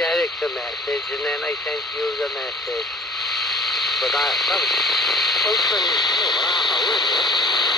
Derek the message, and then I sent you the message. But that was close to, half hour, wasn't it?